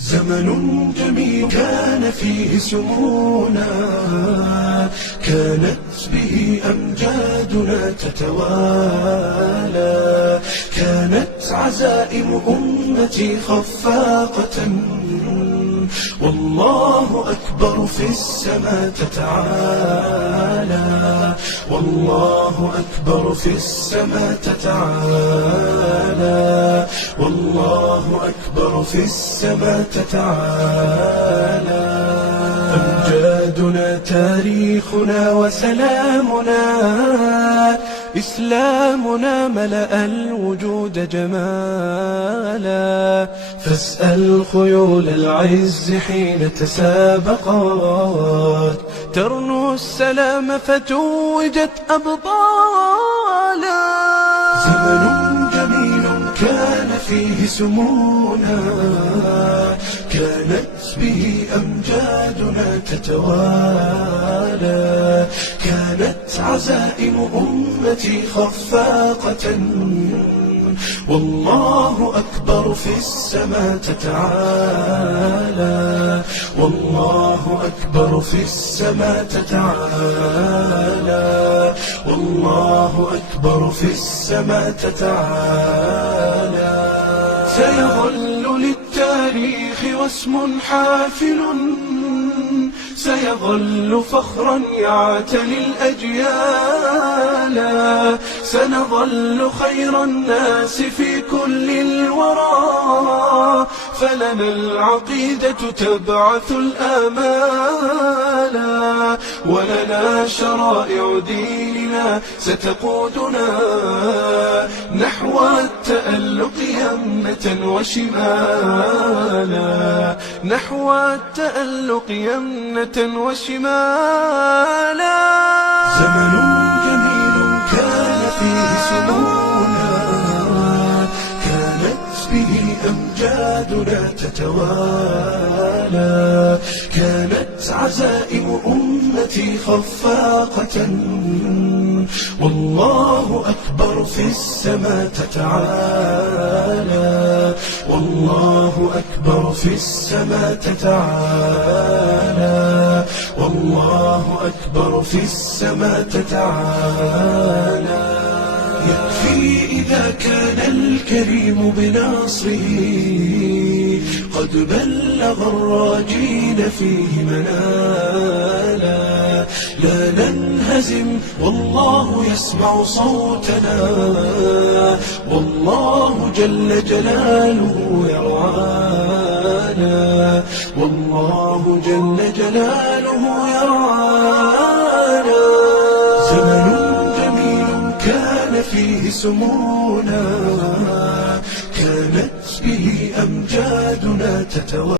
زمن جميل كان فيه سمونا، كانت به أمجادنا تتوالى، كانت عزائم أمتي خفاقة، والله أكبر في السماء تتعالى، والله أكبر في السماء تتعالى، والله أكبر في السماء تتعالى. أمجادنا تاريخنا وسلامنا، إسلامنا ملأ الوجود جمالا، فاسأل خيول العز حين تسابقت، ترنو السلام فتوجت أبطالا. زمن جميل كان فيه سمونا، كانت به أمجادنا تتوالى، كانت عزائم أمتي خفاقة، والله أكبر في السماء تتعالى، والله أكبر في السماء تتعالى، والله أكبر في السماء تتعالى. سيظل للتاريخ واسم حافل، سيظل فخرا يعتلي الأجيال، سنظل خير الناس في كل الورى، فلنا العقيدة تبعث الآمال، ولنا شرائع ديننا ستقودنا نحو التألق يمنة وشمالا، نحو التألق يمنة وشمالا. زمن جميل كان فيه سمونا، كانت به أمجادنا تتوالى، كانت عزائم أمتي خفاقة، والله أكبر في السماء تتعالى، والله أكبر في السماء تتعالى، والله أكبر في السماء تتعالى. يكفي إذا كان الكريم بناصره قد بلغ الراجين فيه منالا، لا ننهزم والله يسمع صوتنا، والله جل جلاله يرعانا، والله جل جلاله يرعانا. زمن جميل كان فيه سمونا، كانت به أمجادنا تتوالى.